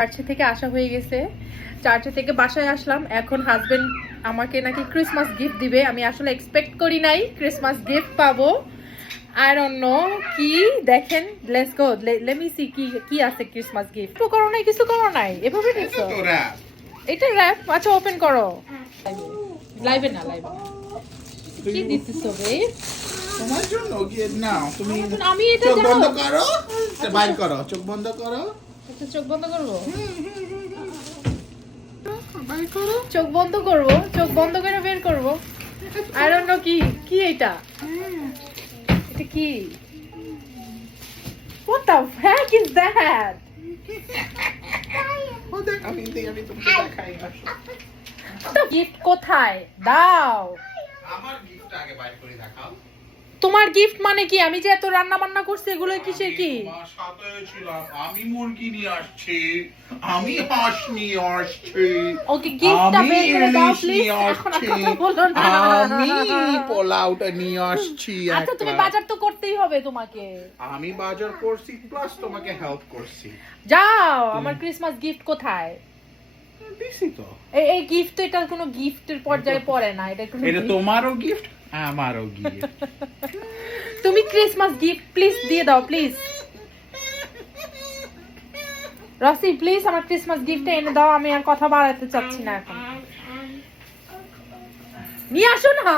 চার্চে থেকে আসা হয়ে গেছে। চার্চে থেকে বাসায় আসলাম। এখন হাজবেন্ড আমাকে নাকি ক্রিসমাস গিফট দিবে। আমি আসলে এক্সপেক্ট করি নাই। ক্রিসমাস গিফট পাবো। আই ডোন্ট নো কি। দেখেন let's go let me see কি কি আছে ক্রিসমাস গিফট তো করো নাই কিছু করো নাই। এভাবে তোরা এটা র‍্যাপ আচ্ছা ওপেন করো। লাইভে না লাইভে কি দিতেছো বে তোমার জন্য নাও। তুমি আমি এটা বন্ধ করো। বাইর করো। চোখ বন্ধ করো। আচ্ছা, চোখ বন্ধ করব? চোখ বন্ধ করব? চোখ বন্ধ করে বের করব? আই ডোন্ট নো কি কি এটা? এটা কি? What the heck is that? Gift কোথায়? দাও। আমার গিফট আগে বাইর করে দেখাও। তোমার গিফট মানে কি? আমি যে এত রান্না বান্না করছি এগুলো কিসের কি? আমি মুরগি নিয়ে আসছি। আমি হাঁস নিয়ে আসছি। ওকে গিফটটা আমি বের করে দাও প্লিজ এখন কথা বলো না। আমি পোলাওটা নিয়ে আসছি আচ্ছা তুমি বাজার তো করতেই হবে তোমাকে। আমি বাজার করছি প্লাস তোমাকে হেল্প করছি। যাও আমার ক্রিসমাস গিফট কোথায়? দিছি তো। এই এই গিফট এটা কোনো গিফটের পর্যায়ে পড়ে না এটা কোনো এটা তোমারও গিফট আমারও গিফট তুমি ক্রিসমাস গিফট প্লিজ দিয়ে দাও প্লিজ রসি প্লিজ আমার ক্রিসমাস গিফটটা এনে দাও, আমি আর কথা বাড়াতে চাচ্ছি না এখন। নিয়ে আসো না।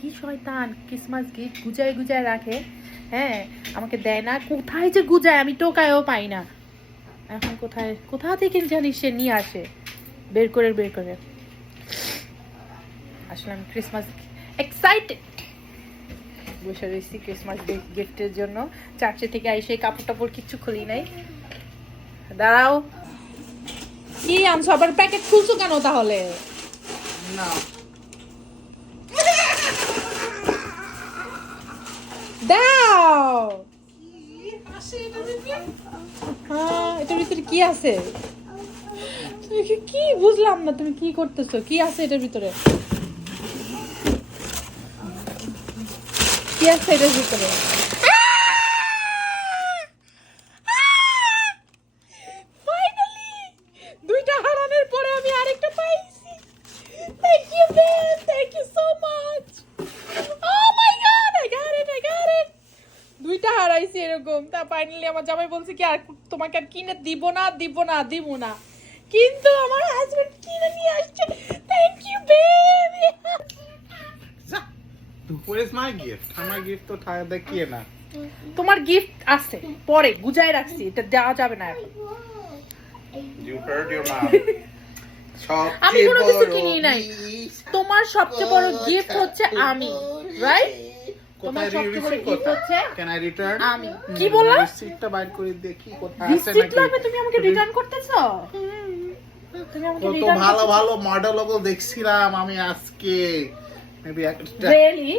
কি শয়তান ক্রিসমাস গিফট গুজায় গুজায় রাখে। হ্যাঁ আমাকে দেয় না। কোথায় যে গুজায়, আমি টোকায়ও পাই না। এখন কোথায়, কোথা থেকে জানি সে নিয়ে আসে? বের করে বের করে। আসলে আমি ক্রিসমাস এক্সাইটেড বসে রয়েছি ক্রিসমাস গিফটের জন্য। চার্চে থেকে এসে কাপড় টাপড় কিচ্ছু খুলি নাই। দাঁড়াও। কি আনছো আবার প্যাকেট খুলছো কেন তাহলে? না। দাও। হ্যাঁ এটার ভিতরে কি আছে? কি বুঝলাম না তুমি কি করতেছো? কি আছে এটার ভিতরে কি আছে এটার ভিতরে Finally! দুইটা হারানোর পরে আমি আরেকটা পাইছি thank you Ben thank you so much oh my God I got it I got it দুইটা হারাইছি এরকম। তা ফাইনালি আমার জামাই বলছে কি, আর তোমাকে আর কিনে দিব না দিব না দিব না। কিন্তু আমার হাজবেন্ড কিনে নিয়ে আসছে। Thank you baby Where is my gift? আমার গিফট তো ঠায় দেখিয়ে না তোমার গিফট আছে পরে গুজায় রাখছি এটা দেওয়া যাবে না এখন। You heard your mom. আমি কোনো কিছু কিনি নাই। তোমার সবচেয়ে বড় গিফট হচ্ছে আমি রাইট তোমার কোথায় সবচেয়ে বড় গিফট হচ্ছে ক্যান আই রিটার্ন আমি। কি বললা? রিসিটটা বাইর করে দেখি কোথায় আছে রিসিট লাগবে তুমি আমাকে রিটার্ন করতেছো? কত রিটার্ন ভালো ভালো মডেলগুলো দেখছিলাম আমি আজকে। মেবি একটা রিয়েলি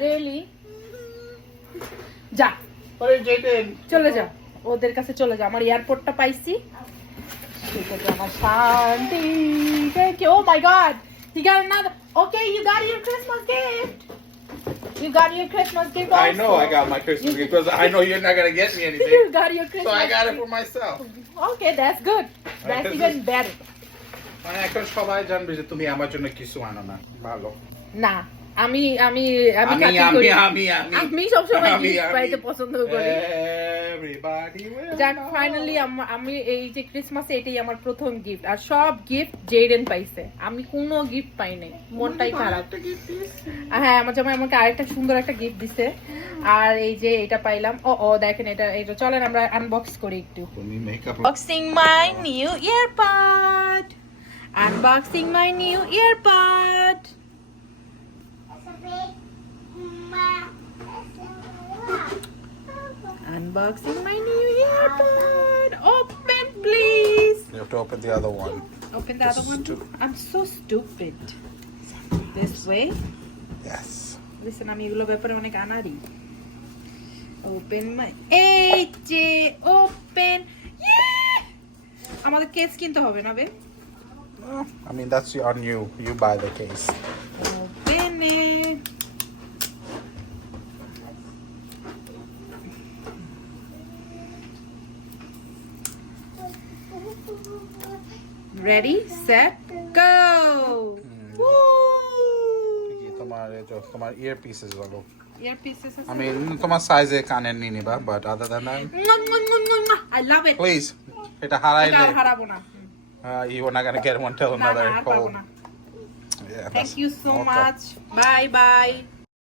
রিয়েলি যা পরে যেতেন চলে যা ওদের কাছে চলে যা আমার এয়ারপোর্টটা পাইছি ঠিক আছে আমার শান্তি thank you oh my God you got another okay you got your christmas gift you got your christmas gift I know I also. got my Christmas gift because I know you're not gonna get me you anything. got your So christmas I got it gift. for myself. okay that's good that's Because even this- better মানে এখন সবাই জানবে যে তুমি আমার জন্য কিছু আনো না ভালো না আমি আমি আমি আমি আমি আমি আমি, পাইতে পছন্দ করি। যাক ফাইনালি আমি এই যে ক্রিসমাসে এটাই আমার প্রথম গিফট আর সব গিফট জেডেন পাইছে। আমি কোনো গিফট পাই নাই মনটাই খারাপ। হ্যাঁ আমার জামাই আমাকে আরেকটা সুন্দর একটা গিফট দিছে। আর এই যে এটা পাইলাম ও ও দেখেন এটা এটা চলেন আমরা আনবক্স করি একটু। তুমি makeup Unboxing my new earpod. Unboxing my Unboxing my new earpod. Open, please. You have to open the other one. Open the other one. Stu- I'm so stupid. This way. Yes. Listen, আমি এগুলো ব্যাপারে অনেক আনারি open my এই যে open আমাদের case কিনতে হবে না বে I mean that's on you. You buy the case. Ready set go কি তোমার এই যে তোমার ইয়ার পিসেসগুলো ইয়ার পিসেস আমি তোমার সাইজে কানের নিয়ে নিবা but other than that I love it please এটা এটা হারাইলে আর হারাবো না uh, you are not gonna get one till না না another আর পারব whole না yeah থ্যাংক that's ইউ